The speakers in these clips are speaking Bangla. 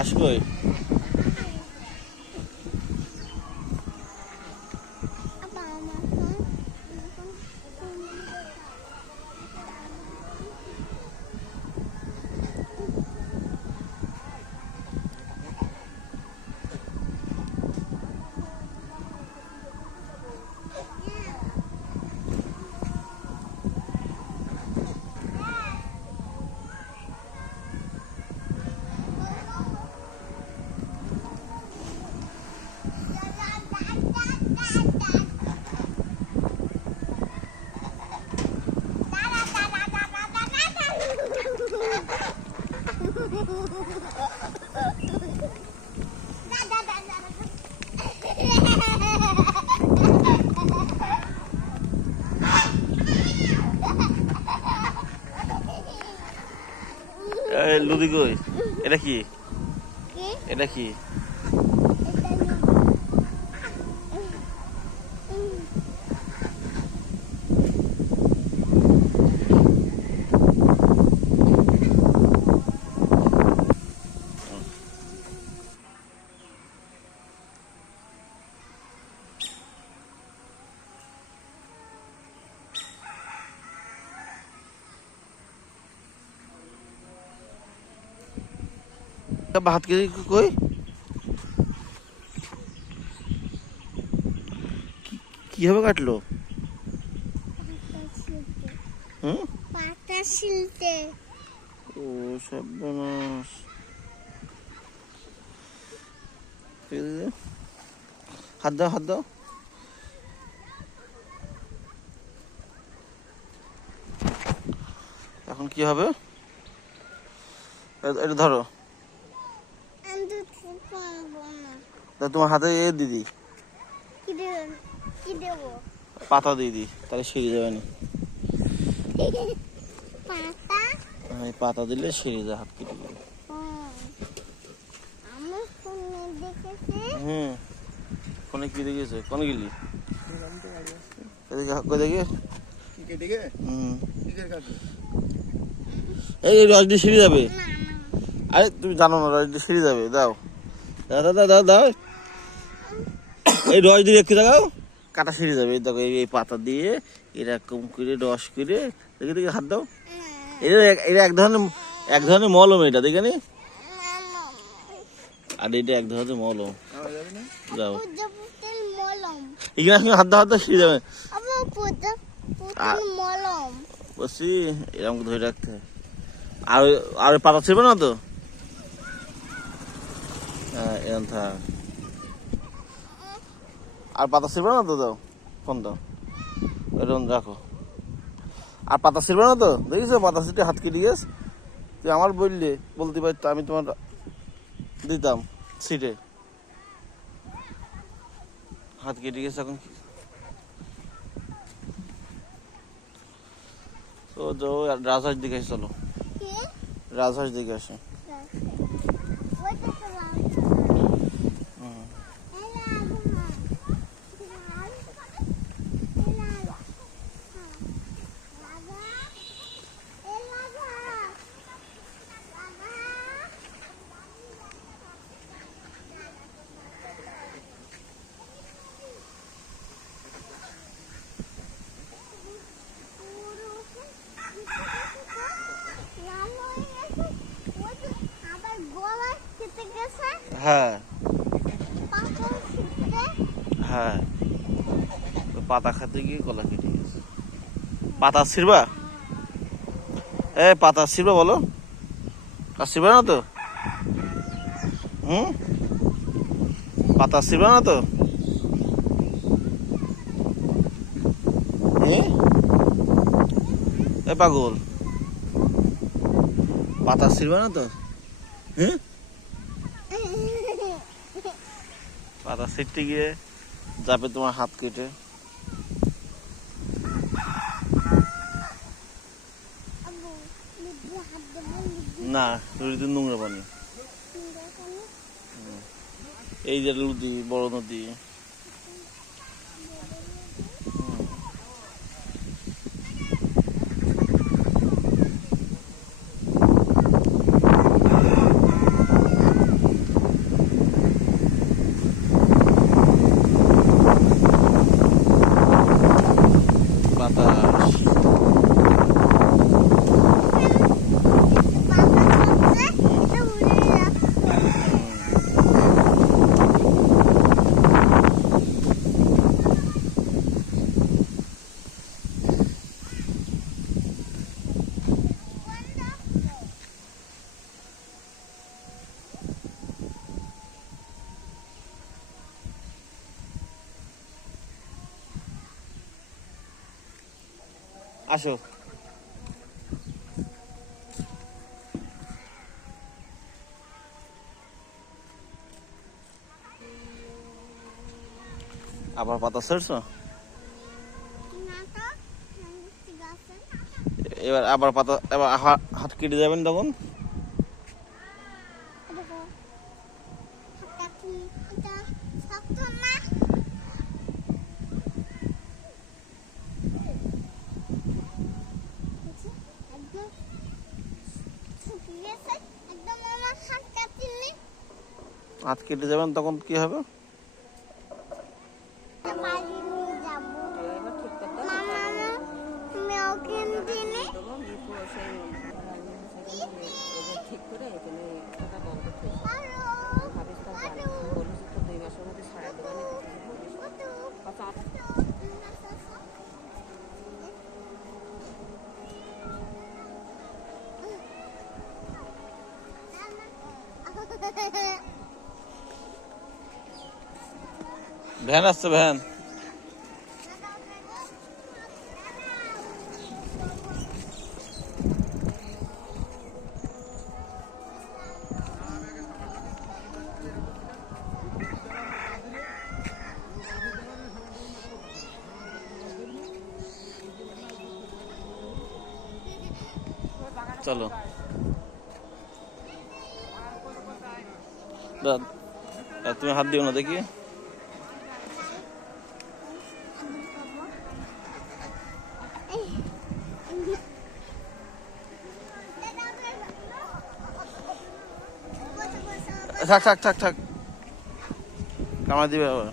হাঁস কই? লুদি কই? এটা কি? এটা কি? ভাত কে কই? কিভাবে কাটলো? পাতা ছিলতে। ও সর্বনাশ। হাত দাও, হাত দাও। এখন কি হবে? এটা ধরো। তোমার হাতে দিদি কি দেব? পাতা দিয়ে দিই, তাহলে সিঁড়ি যাবে না। পাতা? পাতা দিলে সিঁড়ি যায়, হাত কেটে যাবে। ফোনে কি দেখেছে? কোন গেলি? এই রস দিয়ে সিঁড়ি যাবে। আরে তুমি জানো না, রস দিয়ে সিঁড়ি যাবে। দাও দাও দাও দাও দাও। এই রস দিয়ে একটু দেখাও, কাটা সিঁড়ি যাবে। দেখো এই পাতা দিয়ে এরকম করে রস করে দেখে দেখে হাত দাও। এটা এক ধরনের মলম, এটা দেখে নি। আর এটা এক ধরনের মলম। যাও এখানে হাত দাও, হাত দাও, সিঁড়ি যাবে। বলছি এরকম ধরে রাখতে হয়। আর পাতা ছিড়বে না তো? হ্যাঁ এরকম থাক। আর পাতা ছিড়বে না তো? দাও ফোন দাও, এরকম রাখো। আর পাতা ছিড়বে না তো? দেখিস পাতা ছিটে হাত কেটে গেছে। তুই আমার বলতে পারতো, আমি তোমার দিতাম ছিটে। হাত কেটে গেছে এখন। তো যাও রাজহাঁস দিকে আসে, চলো রাজহাঁস দিকে আসে। হ্যাঁ হ্যাঁ, পাতা খেতে গিয়ে গলা কেটে গেছে। পাতা ছিড়বা? পাতা ছিড়বা বলো? আর ছিড়বা না তো? পাতা ছিড়বা না তো? পাগল, পাতা ছিড়বা না তো? পাতা ছিঁড়তে গিয়ে যাবে তোমার হাত কেটে। না, নদীতে নোংরা পানি। এই যে নদী, বড় নদী। আসো। আবার পাতা ছেড়ছো? না তো ঠিক আছে। এবার আবার পাতা, এবার হাত কেটে যাবেন তখন। দেখো হাতটা কি এটা শক্ত না? দেখছি, একদম শুকিয়ে গেছে, একদম আমার হাতটা চিনলি হাত কেটে যাবেন তখন কি হবে? বাড়ি নিয়ে যাবো। এবার ঠিক করতে মামা আমি ওকে দিনে দেবো মিঠু সেই ঠিক করে এখানে কথা বন্ধ করে আরো ভাবিস তো জানি বলিস তো 2 মাসের মধ্যে ছাড়া দেবেন কথা ভ্যান আসছে, ভ্যান। চলো তুমি হাত দিও না দেখি। থাক থাক থাক থাক, কামড় দিবে আবার।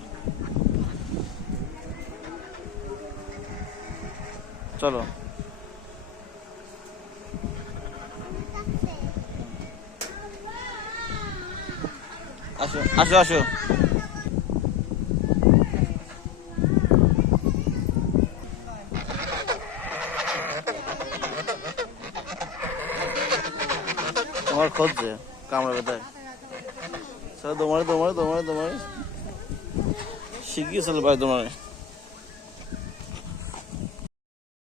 চলো আসো আসো আসো। তোমার খুঁজছে কামড়ে বেতায়। চলো তোমার তোমার তোমার তোমার শিখিয়েছিল ভাই তোমার।